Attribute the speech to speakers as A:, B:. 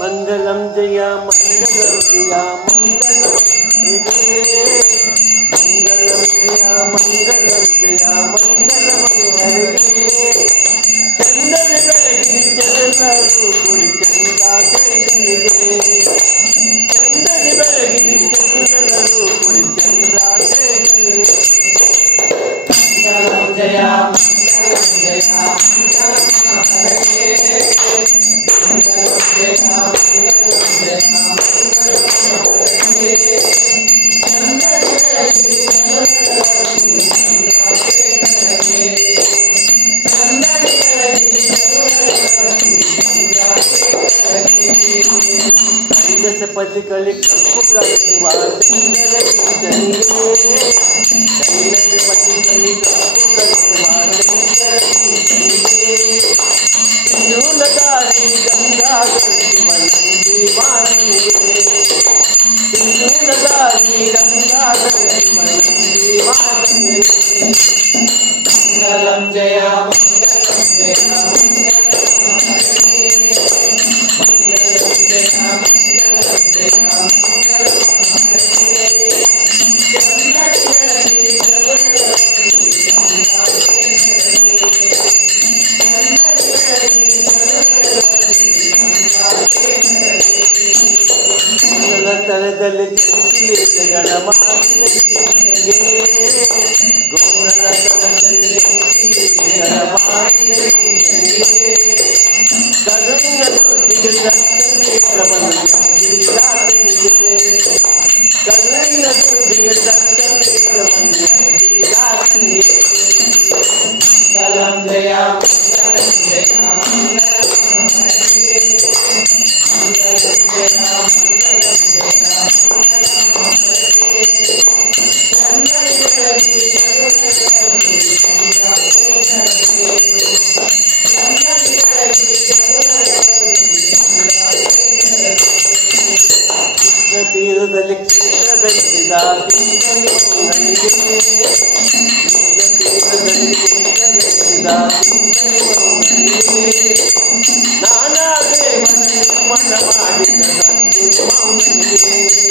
A: మంగళం జయ మంగళం జయ మంగళం మంగళం జయ మంగళం జయ మంగళం చందని వెలగిని చెల్లెలరు కుడి చంద్రాశేఖరిగే చందని వెలగిని చెల్లెలరు కుడి చంద్రాశేఖరిగే మంగళం జయ మంగళం జయ మంగళం ಐದಸಪತಿಗಳಿಗೆ ಕಪ್ಪು ಕಲಿಸುವ ತೆಂಗರ ಗೀತನಿಗೆ ಕೈಲಸಪತಿಗಳಿಗೆ ಕಪ್ಪು ಕಲಿಸುವ ತೆಂಗರ ಗೀತನಿಗೆ ಸಿಂಧೂಲದಾರಿ ಗಂಗಾಧರಿಸುವ ನಂದಿ ಮಾನನಿಗೆ ಸಿಂಧೂಲದಾರಿ ಗಂಗಾಧರಿಸುವ ನಂದಿ ಮಾನನಿಗೆ ಮಂಗಲಂ ಜಯ ಮಂಗಲಂ ಜಯ ತಳದಲ್ಲಿ ಜಂತಿಲಿಗಳ ಮಾತಿನ ಗೀತೆಗೆ ಗೋಣಲ ತಳದಲ್ಲಿ ಜಂತಿಲಿಗಳ ಮಾತಿನ ಗೀತೆಗೆ ಕರುಣಿನ ದುಡ್ಡಿಗೆ ಸತ್ತರೆ ಕ್ರಮನು ಎದ್ದಿಲ್ಲಾತನಿಗೆ ಕರುಣಿನ ದುಡ್ಡಿಗೆ ಸತ್ತರೆ ಕ್ರಮನು ಎದ್ದಿಲ್ಲಾತನಿಗೆ ಮಂಗಲಂ ಜಯ ಮಂಗಲಂ ಜಯ ಕೃಷ್ಣ ತೀರದಲ್ಲಿ ಕ್ಷೇತ್ರ ಬೆಳೆಸಿದ ಪಿಂಗನಿ ಮೌನನಿಗೆ ಕೃಷ್ಣ ತೀರದಲ್ಲಿ ಕ್ಷೇತ್ರ ಬೆಳೆಸಿದ ಪಿಂಗನಿ ಮೌನನಿಗೆ ನಾನಾ ದೇವನ ನಿರ್ಮಾಣ ಮಾಡಿದ ಸದ್ಗುರು ಮೌನನಿಗೆ